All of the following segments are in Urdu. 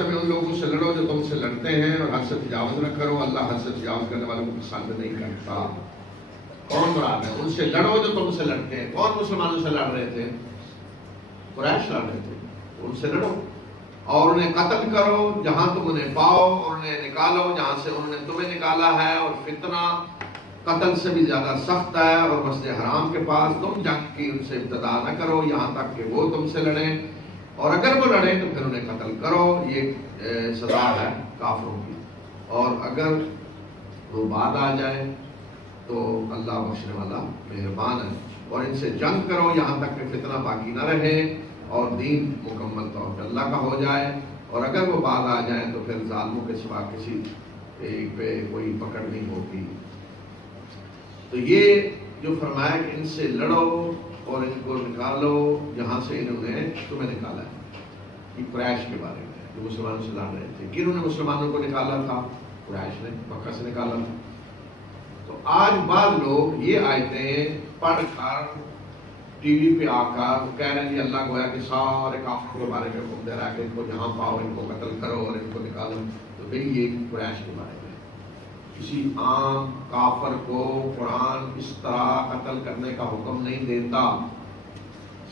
میں ان لوگوں سے لڑو جو تم سے لڑتے ہیں اور حد سے تجاوز نہ کرو، اللہ حد سے تجاوز کرنے والوں کو پسند نہیں کرتا۔ کون مراد ہے؟ ان سے لڑو جو تم سے لڑتے ہیں۔ کون مسلمانوں سے لڑ رہے تھے؟ قریش لڑ رہے تھے، ان سے لڑو اور انہیں قتل کرو جہاں تم انہیں پاؤ، اور انہیں نکالو جہاں سے انہوں نے تمہیں نکالا ہے، اور فتنہ قتل سے بھی زیادہ سخت ہے، اور مسجد حرام کے پاس تم جنگ کی ان سے ابتدا نہ کرو یہاں تک کہ وہ تم سے لڑیں، اور اگر وہ لڑیں تو پھر انہیں قتل کرو۔ یہ سزا ہے کافروں کی، اور اگر وہ بعد آ جائے تو اللہ بخشنے والا مہربان ہے۔ اور ان سے جنگ کرو یہاں تک کہ فتنہ باقی نہ رہے اور دین مکمل طور پر اللہ کا ہو جائے، اور اگر وہ بعد آ جائیں تو پھر ظالموں کے سوا کسی ایک پہ کوئی پکڑ نہیں ہوتی۔ تو یہ جو فرمایا کہ ان سے لڑو اور ان کو نکالو جہاں سے انہوں نے تمہیں نکالا ہے، یہ قریش کے بارے میں جو مسلمانوں سے لڑ رہے تھے۔ کنہوں نے مسلمانوں کو نکالا تھا؟ قریش نے مکہ سے نکالا تھا۔ تو آج بعض لوگ یہ آیتیں پڑھ کر ٹی وی پہ آ کر کہہ رہے ہیں جی اللہ گویا کہ سارے کافروں کے بارے میں حکم دے رہا ہے کہ ان کو جہاں پاؤ ان کو قتل کرو اور ان کو نکالو۔ تو بھئی یہ قریش کے بارے میں، کسی عام کافر کو قرآن اس طرح قتل کرنے کا حکم نہیں دیتا،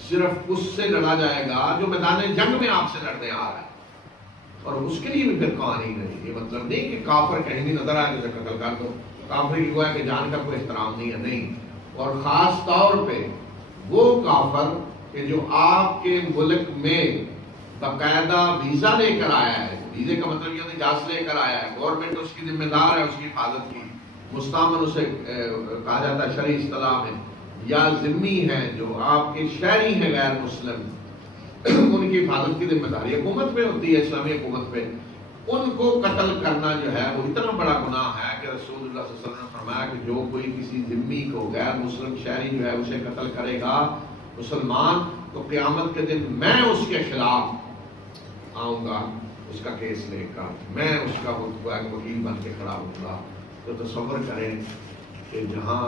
صرف اس سے لڑا جائے گا جو میدان جنگ میں آپ سے لڑنے آ رہا ہے، اور اس کے لیے بھی پھر قوانین نہیں۔ یہ مطلب نہیں کہ کافر کہیں بھی نظر آئے تو قتل کر دو، کافر کی گویا کہ جان کا کوئی احترام نہیں ہے، نہیں۔ اور خاص طور پہ وہ کافر کہ جو آپ کے ملک میں باقاعدہ ویزا لے کر آیا ہے، ویزے کا مطلب یہ ہے اجازت لے کر آیا ہے، گورنمنٹ اس کی ذمہ دار ہے اس کی حفاظت کی، مستعمل اسے کہا جاتا ہے شرعی اصطلاح میں، یا ذمی ہے جو آپ کے شہری ہیں غیر مسلم، ان کی حفاظت کی ذمہ داری حکومت پہ ہوتی ہے، اسلامی حکومت پہ۔ ان کو قتل کرنا جو ہے وہ اتنا بڑا گناہ ہے کہ رسول اللہ صلی اللہ علیہ وسلم نے فرمایا کہ جو کوئی کسی ذمی کو غیر مسلم شہری جو ہے اسے قتل کرے گا مسلمان، تو قیامت کے دن میں اس کے خلاف آؤں گا اس کا کیس لے کر، میں اس کا وکیل بن کے کھڑا ہوں گا۔ تو تصور کریں کہ جہاں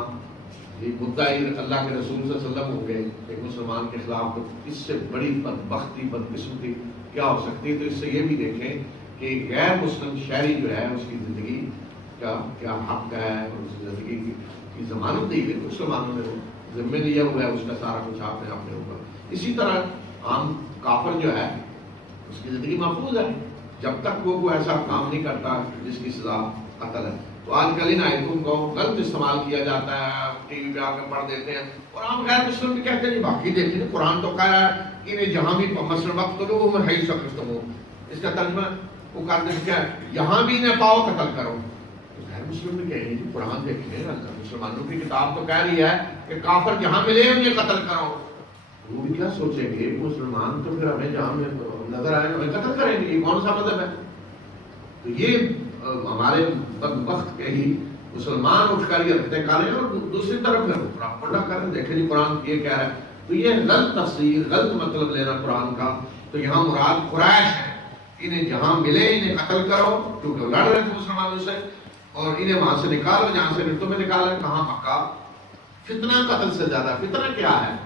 یہ مدعی اللہ کے رسول صلی اللہ علیہ وسلم ہوں گے ایک مسلمان کے خلاف، تو اس سے بڑی بدبختی بدقسمتی کیا ہو سکتی ہے؟ تو اس سے یہ بھی دیکھیں کہ غیر مسلم شہری جو ہے اس کی زندگی کا کیا حق ہے، اور اس کی زندگی کی ضمانت دی گئی، مسلمانوں نے ذمہ لیا ہوا ہے اس کا سارا کچھ آپ نے اپنے اوپر۔ اسی طرح عام کافر جو ہے اس کی زندگی محفوظ ہے جب تک وہ کوئی ایسا کام نہیں کرتا جس کی سزا قتل ہے۔ تو آج کل ان آیتوں کو غلط استعمال کیا جاتا ہے، ٹی وی پہ آ کے پڑھ دیتے ہیں، اور عام غیر مسلم بھی کہتے ہیں باقی دیکھیں قرآن تو کہہ رہا ہے انہیں جہاں بھی مثلا وقتلوہم حیث ثقفتموہم، اس کا ترجمہ وہ کہتے ہیں کیا یہاں بھی انہیں پاؤ قتل کرو۔ غیر مسلم بھی کہیں گے قرآن دیکھیں مسلمانوں کی کتاب تو کہہ رہی ہے کہ کافر جہاں ملے انہیں قتل کرو، وہ بھی کیا سوچیں گے مسلمان تو پھر ہمیں جہاں میں نظر آئے ہمیں قتل کریں گے، یہ کون سا مذہب ہے؟ تو یہ ہمارے بدبخت کے ہی مسلمان اٹھ کر یہ رکھتے کریں اور دوسری طرف پڑھا کریں دیکھیں جی قرآن یہ کہہ رہا ہے۔ تو یہ غلط تفسیر، غلط مطلب لینا قرآن کا۔ تو یہاں مراد قریش ہے، انہیں جہاں ملے انہیں قتل کرو کیونکہ لڑ رہے تھے مسلمانوں سے، اور انہیں وہاں سے نکالو جہاں سے تمہیں نکالا۔ کہاں؟ مکہ۔ فتنہ قتل سے زیادہ فتنہ کیا ہے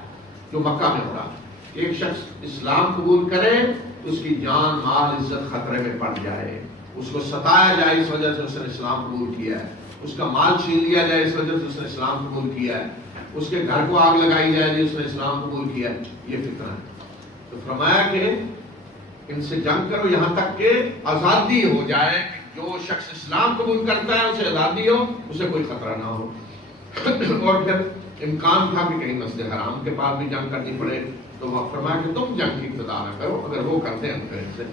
جو مکہ میں ہو رہا ہے؟ ایک شخص اسلام قبول کرے اس کی جان مال عزت خطرے میں پڑ جائے، اس کو ستایا جائے اس وجہ سے اس نے اسلام قبول کیا ہے، اس کا مال چھین لیا جائے اس وجہ سے اس نے اسلام قبول کیا ہے، اس کے گھر کو آگ لگائی جائے جس نے اسلام قبول کیا ہے، یہ فتنہ ہے۔ تو فرمایا کہ ان سے جنگ کرو یہاں تک کہ آزادی ہو جائے، جو شخص اسلام قبول کرتا ہے اسے آزادی ہو، اسے کوئی خطرہ نہ ہو۔ اور پھر امکان تھا کہ کہیں مسجد حرام کے پاس بھی جنگ کرنی پڑے، تو وہ فرمایا کہ تم جنگ کی ابتدا نہ کرو، اگر وہ کرتے ہیں تو پھر ان سے